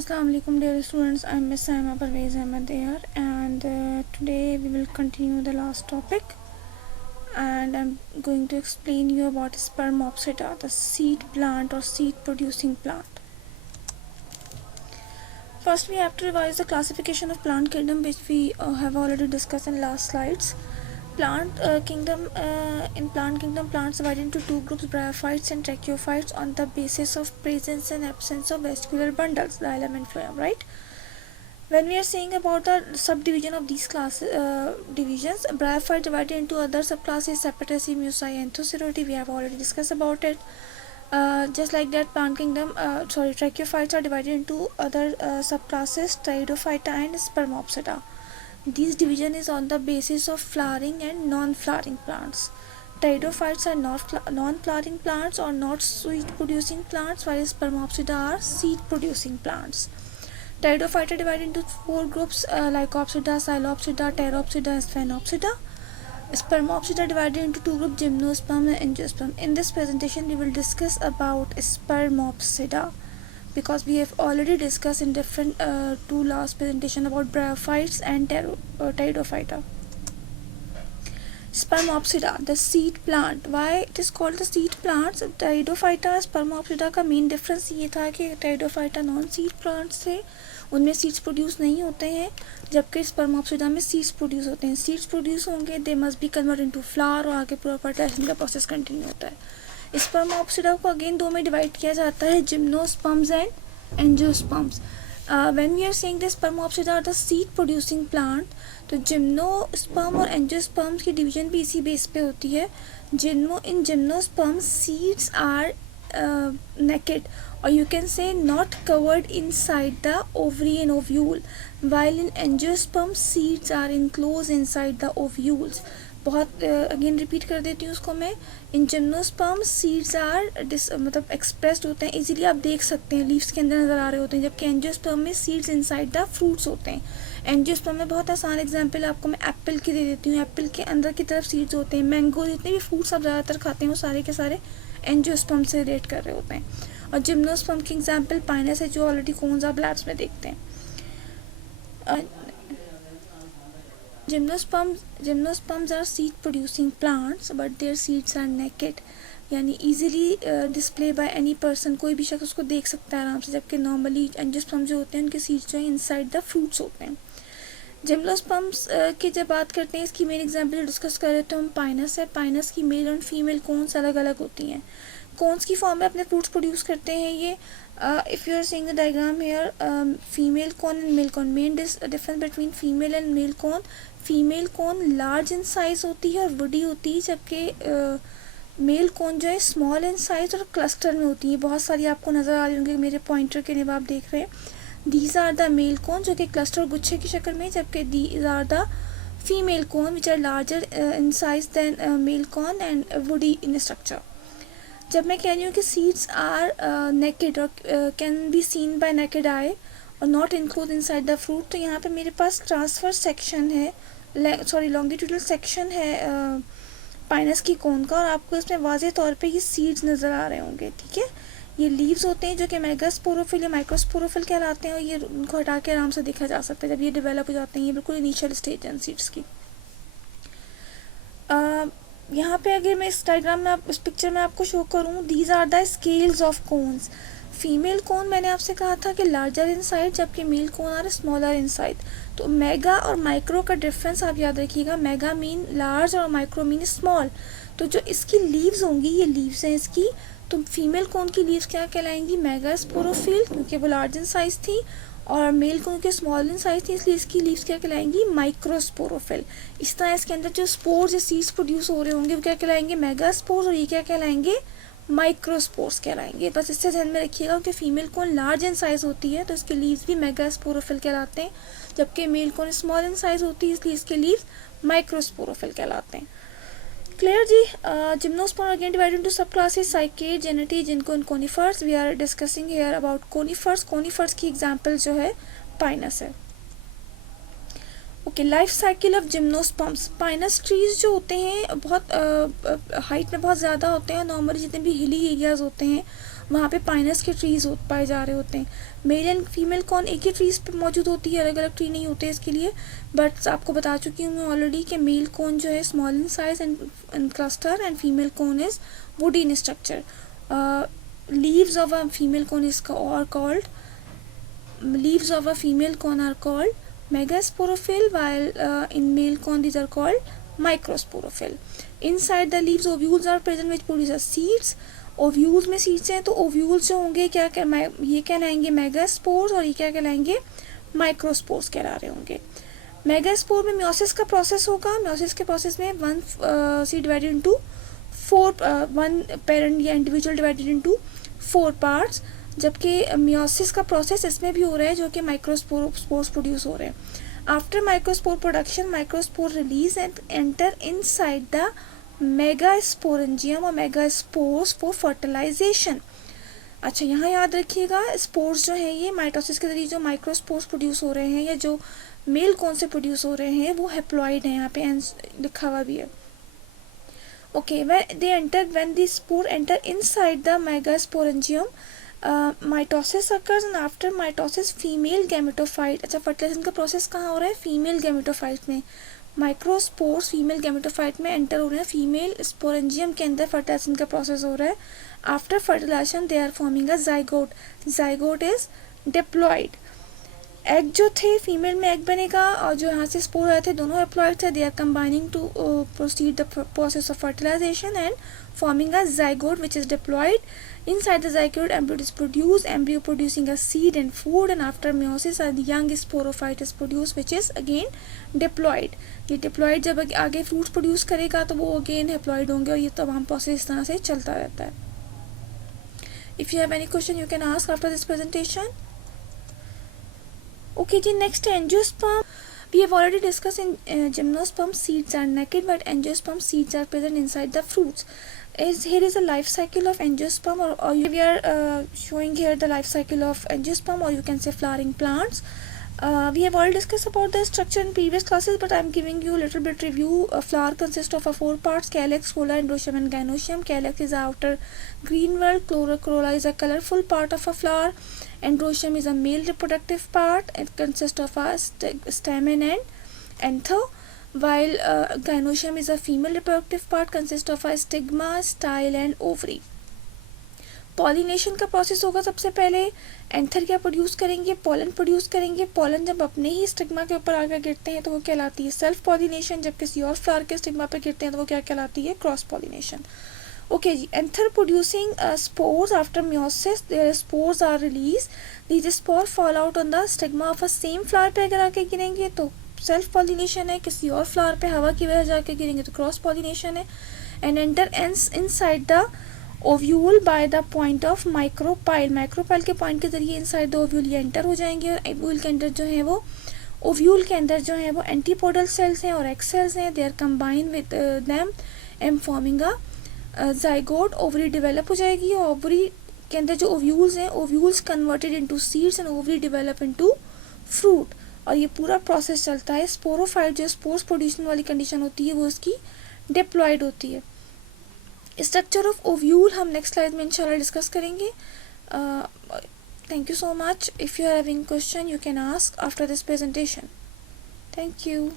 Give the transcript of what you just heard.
Assalamu alaikum dear students, I am Miss Saima Parvez Ahmed here, and today we will continue the last topic, and I'm going to explain you about Spermopsida, the seed plant or seed producing plant. First we have to revise the classification of plant kingdom, which we have already discussed in last slides. In plant kingdom, plants divided into two groups, bryophytes and tracheophytes, on the basis of presence and absence of vascular bundles, xylem and phloem, right? When we are saying about the subdivision of these divisions, bryophyte divided into other subclasses, Sapitaceae, Muci, Anthocerote, we have already discussed about it. Just like that, tracheophytes are divided into other subclasses, Pteridophyta and Spermopsida. This division is on the basis of flowering and non-flowering plants. Pteridophytes are non-flowering plants or not seed-producing plants, while Spermopsida are seed-producing plants. Pteridophyta are divided into four groups, Lycopsida, Psilopsida, Pteropsida, and Sphenopsida. Spermopsida are divided into two groups, Gymnosperm and Angiosperm. In this presentation, we will discuss about Spermopsida, because we have already discussed in different two last presentation about bryophytes and Pteridophyta. Spermopsida, the seed plant. Why it is called the seed plants? Pteridophyta Spermopsida का main difference ये था कि Pteridophyta non seed plants थे, उनमें seeds produce नहीं होते हैं, जबकि Spermopsida में सीड्स प्रोड्यूस होते हैं. सीड्स प्रोड्यूस होंगे, they must be convert into flower और आगे पूरा फर्टिलाइजेशन का प्रोसेस कंटिन्यू होता है. Spermopsida को अगेन दो में डिवाइड किया जाता है, Gymnosperms and Angiosperms. When we are saying this Spermopsida are the seed producing plant, तो Gymnosperm और Angiosperms की डिवीजन भी इसी बेस पे होती है. In Gymnosperm, seeds are naked, or you can say not covered inside the ovary and ovule, while in Angiosperm seeds are enclosed inside the ovules. बहुत again repeat कर देती हूँ उसको मैं. इन जिम्नोस्पर्म सीड्स आर मतलब एक्सप्रेस्ड होते हैं, easily आप देख सकते हैं, लीव्स के अंदर नज़र आ रहे होते हैं, जबकि एंजियोस्पर्म में सीड्स इनसाइड द फ्रूट्स होते हैं. एंजियोस्पर्म में बहुत आसान एग्जांपल आपको मैं एप्पल की दे देती हूँ. एप्पल के अंदर की तरफ सीड्स होते हैं. मैंगो, जितने भी फ्रूट्स आप ज़्यादातर खाते हैं वो सारे के सारे एंजियोस्पर्म से रिलेट कर रहे होते हैं. और जिम्नोस्पर्म की एग्जाम्पल पाइनस है, जो ऑलरेडी कोन्स आप लैब्स में देखते हैं. Gymnosperms are seed producing plants, but their seeds are naked, यानी easily display by any person, कोई भी शख्स उसको देख सकता है आराम से, जबकि नॉर्मली एंजियोस्पर्म जो होते हैं उनके सीड्स जो है इनसाइड द फ्रूट्स होते हैं. जिम्नोस्पर्म्स की जब बात करते हैं, इसकी मेन एग्जांपल डिस्कस कर रहे तो हम पाइनस है. पाइनस की मेल और फीमेल कोन्स अलग अलग होती हैं. कोन्स की फॉर्म में अपने फ्रूट्स प्रोड्यूस करते हैं ये. If you are seeing the diagram here, female cone and male cone, main difference between female and male cone, female कौन लार्ज इन साइज होती है और वुडी होती है, जबकि मेल कौन जो है स्मॉल इन साइज और क्लस्टर में होती है. बहुत सारी आपको नज़र आ रही होंगी, मेरे पॉइंटर के लिए आप देख रहे हैं. दीज आर द मेल कौन, जो कि क्लस्टर गुच्छे की शक्ल में, जबकि these are the female cones which are larger in size than male cones and woody in structure. जब मैं कह रही हूँ कि सीड्स आर नेकेड और can be seen by naked eye और not include inside the fruit, तो यहाँ पे मेरे पास ट्रांसफर सेक्शन है, लॉन्गिट्यूडल सेक्शन है पाइनस की कोन का, और आपको इसमें वाज़ेह तौर पे ये सीड्स नज़र आ रहे होंगे. ठीक है, ये लीव्स होते हैं जो कि मेगास्पोरोफिल या माइक्रोस्पोरोफिल कहलाते हैं, और ये उनको हटा के आराम से देखा जा सकता है जब ये डेवलप हो जाते हैं. ये बिल्कुल इनिशियल स्टेज है सीड्स की. यहाँ पे अगर मैं इस डायग्राम में इस पिक्चर में आपको शो करूँ, these are the scales of cones. Female cone मैंने आपसे कहा था कि लार्जर इन साइज, जबकि male cone are smaller in size. तो मेगा और माइक्रो का डिफरेंस आप याद रखिएगा. मेगा मीन लार्ज और माइक्रो मीन स्मॉल. तो जो इसकी लीव्स होंगी, ये लीव्स हैं इसकी, तो फीमेल कोन की लीव्स क्या कहलाएंगी? मेगास्पोरोफिल, क्योंकि वो लार्ज इन साइज थी, और मेल कोन के स्मॉल इन साइज थी, इसलिए इसकी लीव्स क्या कहलाएंगी? माइक्रोस्पोरोफिल. इस तरह इसके अंदर जो स्पोर्स या सीड्स प्रोड्यूस हो रहे होंगे वो क्या कहलाएंगे? मेगास्पोर्स, और ये क्या कहलाएंगे? माइक्रोस्पोर्स कहलाएंगे. बस इससे ध्यान में रखिएगा कि female cone large in size होती है तो इसके लीव्स भी मेगास्पोरोफिल कहलाते हैं, जबकि male cone small in size होती है इसलिए इसके लीव्स माइक्रोस्पोरोफिल कहलाते हैं. क्लियर जी. Gymnosperm again divided into sub classes, cycads, gnetae, ginkgo in conifers. We are discussing here about conifers. Conifers की एग्जांपल जो है पाइनस है. Okay, life cycle of gymnosperms. Pinus trees जो होते हैं बहुत हाइट में बहुत ज़्यादा होते हैं. नॉर्मली जितने भी हिली एरियाज़ होते हैं वहाँ पे पाइनस के ट्रीज पाए जा रहे होते हैं। मेल एंड फीमेल कॉर्न एक ही ट्रीज पे मौजूद होती है, अलग अलग ट्री नहीं होते इसके लिए। बट आपको बता चुकी हूँ मैं ऑलरेडी कि मेल कॉर्न जो है small in size and cluster, and female corn is woody in structure. Leaves of a female corn is called leaves of a female corn are called megasporophyll, while in male corn these are called microsporophyll. Inside the leaves ovules are present which produces seeds. Ovules में seeds हैं, तो ovules जो होंगे क्या ये कहलाएंगे megaspores, और ये क्या कहलाएंगे माइक्रोस्पोर्स कहला रहे होंगे। मेगास्पोर में म्योसिस का प्रोसेस होगा। म्योसिस के प्रोसेस में one seed divided into four, one parent या इंडिविजुअल डिवाइडेड इनटू 4 पार्ट्स, जबकि मियोसिस का प्रोसेस इसमें भी हो रहा है जो कि माइक्रोस्पोर्स प्रोड्यूस हो रहे हैं। After microspore production microspore release and enter inside the megasporangium और मेगास्पोर्स फॉर फर्टिलाइजेशन। अच्छा, यहाँ याद रखिएगा स्पोर्स जो हैं ये माइटोसिस के जरिए जो माइक्रोस्पोर्स प्रोड्यूस हो रहे हैं या जो मेल कौन से प्रोड्यूस हो रहे हैं वो हेप्लॉइड हैं, यहाँ पे लिखा हुआ भी है। Okay, when the spore enter inside the megasporangium, mitosis occurs and after mitosis female gametophyte. अच्छा, फर्टिलाइजेशन का प्रोसेस कहाँ हो रहा है? फीमेल गैमेटोफाइट में। माइक्रोस्पोर्स फीमेल गैमेटोफाइट में एंटर हो रहे हैं, फीमेल स्पोरेंजियम के अंदर फर्टिलाइजेशन का प्रोसेस हो रहा है। After fertilization they are forming a zygote. Zygote is diploid. Egg जो थे फीमेल में एग बनेगा, और जो यहाँ से स्पोर आए थे दोनों हैप्लॉइड थे। They are combining to proceed the process of fertilization and forming a zygote which is diploid. Inside the zygote embryo is produced, embryo producing a seed and food, and after meiosis a young sporophyte is produced which is again diploid. ये diploid जब आगे fruits produce करेगा तो वो again haploid होंगे, और ये तमाम process इस तरह से चलता रहता है। If you have any question you can ask after this presentation. Okay जी, next angiosperm. We have already discussed in gymnosperm seeds are naked, but angiosperm seeds are present inside the fruits. Here is a life cycle of angiosperm, or we are showing here the life cycle of angiosperm, or you can say flowering plants. We have already discussed about the structure in previous classes, but I am giving you a little bit review. A flower consists of 4 parts: calyx, corolla, androecium and gynoecium. Calyx is the outer green wall. Corolla is a colorful part of a flower. Androecium is a male reproductive part. It consists of a stamen and anther, while gynoecium is a female reproductive part, consists of a stigma, style and ovary. Pollination का process होगा। सबसे पहले anther क्या produce करेंगे? Pollen produce करेंगे। Pollen जब अपने ही stigma के ऊपर आकर गिरते हैं तो वो कहलाती है सेल्फ पॉलिनेशन, जब किसी और फ्लावर के स्टिग्मा पे गिरते हैं तो वो क्या कहलाती है? Cross pollination. ओके जी, anther producing spores after meiosis their spores are release. These spore fall out on the stigma of a same flower पे अगर आके गिरेंगे तो सेल्फ पॉलिनेशन है, किसी और फ्लावर पे हवा की वजह से जाके गिरेंगे तो क्रॉस पॉलिनेशन है। And enter inside the ovule by the point of micropyle. Micropyle के पॉइंट के जरिए इनसाइड द ओव्यूल ये एंटर हो जाएंगे, और ओव्यूल के अंदर जो है वो ओव्यूल के अंदर जो है वो एंटीपोडल सेल्स हैं और एक्स सेल्स हैं। They are combine with them and forming a zygote. Ovary develop हो जाएगी, और ओवरी के अंदर जो ओव्यूल्स हैं, ovules converted into seeds and ovary develop into fruit, और ये पूरा प्रोसेस चलता है। स्पोरोफाइट जो स्पोर्स प्रोड्यूसिंग वाली कंडीशन होती है वो इसकी डिप्लॉइड होती है। स्ट्रक्चर ऑफ ओव्यूल हम नेक्स्ट स्लाइड में इंशाल्लाह डिस्कस करेंगे। Thank you so much. If you are having question you can ask after this presentation. Thank you.